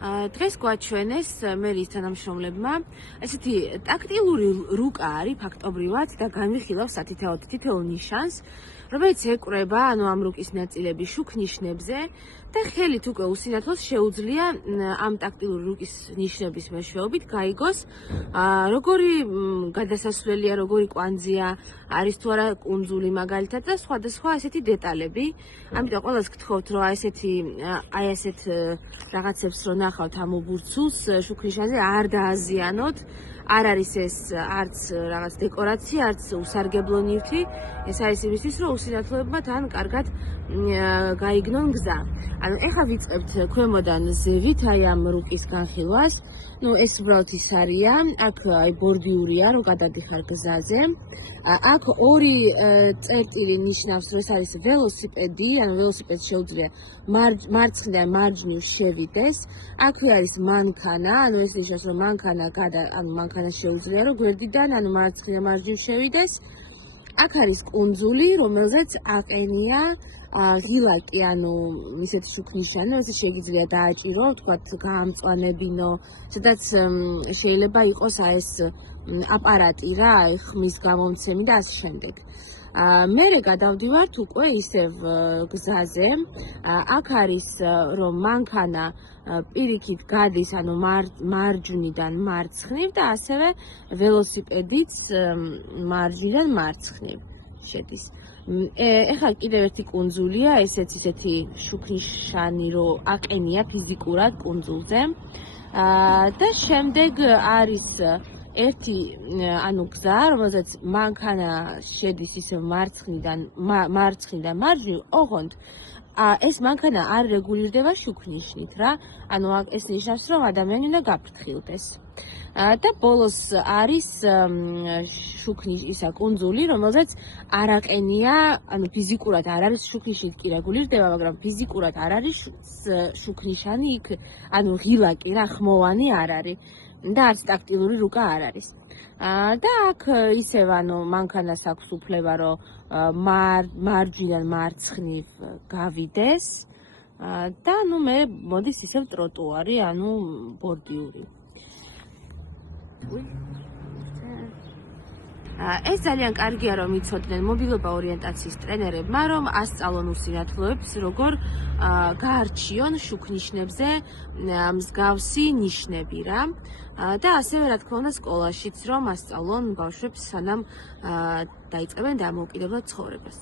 დღეს გვაჩვენეს მერის თანამშრომლებმა ესეთი ტაქტილური რუკა არის ფაქტობრივად და განვიხილავს სათითაოდ თითოეულ ნიშანს, რომელიც ეკვრება ამ რუკის ნაწილების შუქ ნიშნებზე და ხელით უკვე უსინათლოს შეუძლია ამ ტაქტილური რუკის ნიშნების მეშვეობით გაიგოს როგორი გადასასვლელია, როგორი კვანძია არის თუ არა კუნძული მაგალითად და სხვადასხვა ესეთი დეტალები. ამიტომ ყველას გთხოვთ, რომ აი ესეთ რაღაცებს რო ნახავთ ამ უბურცულს შუქ ნიშანზე არ დააზიანოთ. არ არის ეს არც რაღაც დეკორაცია, არც უსარგებლო ნივთი. ეს არის იმისთვის, რომ უსინათლოებმა თან კარგად გაიგნონ გზა. ანუ ეხლა ვიწყებთ ქვემოდან ზევით აი ამ რუკის განხილვას. ეს უბრალოდ ის არია, აქ აი ბორდიურია, რომ გადადიხარ გზაზე. აქ ორი წერტილი ნიშნავს, რომ ეს არის ველოსიპედი, ანუ ველოსიპედს შეუძლია მარცხნიდან მარჯვნივ შევიდეს. აქვე არის მანქანა, ანუ ეს ნიშნავს, რომ მანქანა შეუძლია, რომ გვერდიდან, ანუ მარცხნიდან მარჯვნივ შევიდეს. აქ არის კუნძული, რომელზეც აყენია ღილაკი, ანუ ისეთი შუქ ნიშანი, რომელსაც შეგვიძლია დააჭირო, ვთქვათ, გაამწვანებინო, სადაც შეიძლება იყოს ეს აპარატი რა, ხმის გამომცემი და ასე შემდეგ. მერე გადავდივართ უკვე ისევ გზაზე. აქ არის რომ მანქანა პირიქით გადის, ანუ მარჯვნიდან მარცხნივ და ასევე ველოსიპედიც მარჯვნიდან მარცხნივ შედის. ეხლა კიდევ ერთი კუნძულია, ესეც ისეთი შუქ ნიშანი, რომ აყენია ფიზიკურად კუნძულზე. და შემდეგ არის ერთი გზა, რომელზეც მანქანა შედის ისე მარცხნიდან მარჯვნივ, ოღონდ ეს მანქანა არ რეგულირდება შუქ ნიშნით რა. ანუ ეს ნიშნავს, რომ ადამიანი უნდა გაფრთხილდეს. და ბოლოს არის შუქ ისა კუნძული, რომელზეც არ აყენია, ანუ ფიზიკურად არ არის შუქ ნიშნით კი რეგულირდება, მაგრამ ფიზიკურად არ არის შუქ ნიშანი იქ, ანუ ღილაკი რა, ხმოვანი არ არის. და არც ტაქტილური რუკა არ არის. და აქ ისევ მანქანას აქვს უფლება, რომ მარჯვნიდან მარცხნივ გავიდეს. და მე მოდის ისევ ტროტუარი, ანუ ბორდიური. ეს ძალიან კარგია, რომ იცოდნენ მობილობა ორიენტაციის ტრენერებმა, რომ ასწავლონ უსინათლოებს, როგორ გაარჩიონ შუქ ნიშნებზე მსგავსი ნიშნები რა. და ასევე რა თქმა უნდა სკოლაშიც რომ ასწავლონ ბავშვებს, სანამ დაიწყებენ დამოუკიდებლად ცხოვრებას.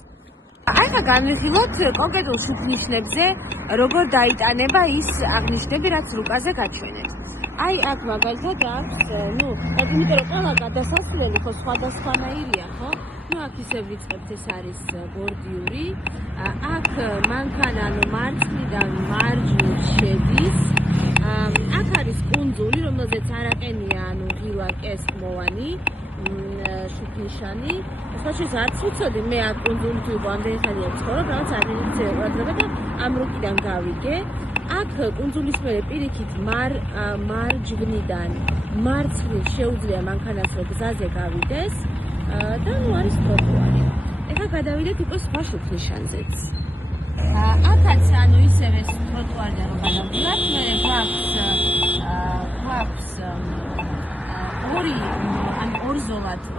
ახლა განვიხილოთ კონკრეტულ შუქ ნიშნებზე, როგორ დაიტანება ის აღნიშნები, რაც რუკაზე გაჩვენეთ. აი აქ მაგალითად აქვს, იმიტომ რომ ყველა გადასასვლელი ხო სხვადასხვანაირია, ხო? აქ ისევ ვიწყებთ, ეს არის ბორდიური. აქ მანქანა მარცხნიდან მარჯვნივ შედის. აქ არის კუნძული, რომელზეც არ აყენია, ღილაკეს ხმოვანი შუქ ნიშანი. ხოშეს არც ვიცოდი, მე აქ კუნძული თუ იყო ამდენი ხანია ცხოვრობ, რაღაც ადმინისტრაციული ყურადღება და ამ რუკიდან გავიგე. აქ კუნძულის მერე პირიქით მარჯვნიდან მარცხნივ შეუძლია მანქანას რომ გზაზე გავიდეს და არის ტროტუარი. ეხლა გადავიდეთ უკვე სხვა შუქ ნიშანზეც. აქაც ისევ ეს ტროტუარიდან რომ გადავიდეთ, მე გვაქვს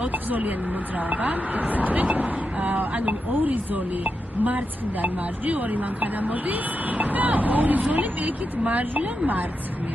ოთხზოლიანი მოძრაობა, ორი ზოლი მარცხნიდან მარჯვნივ, ორი მანქანა მოდის და ორი ზოლი პირიქით მარჯვნიდან მარცხნივ.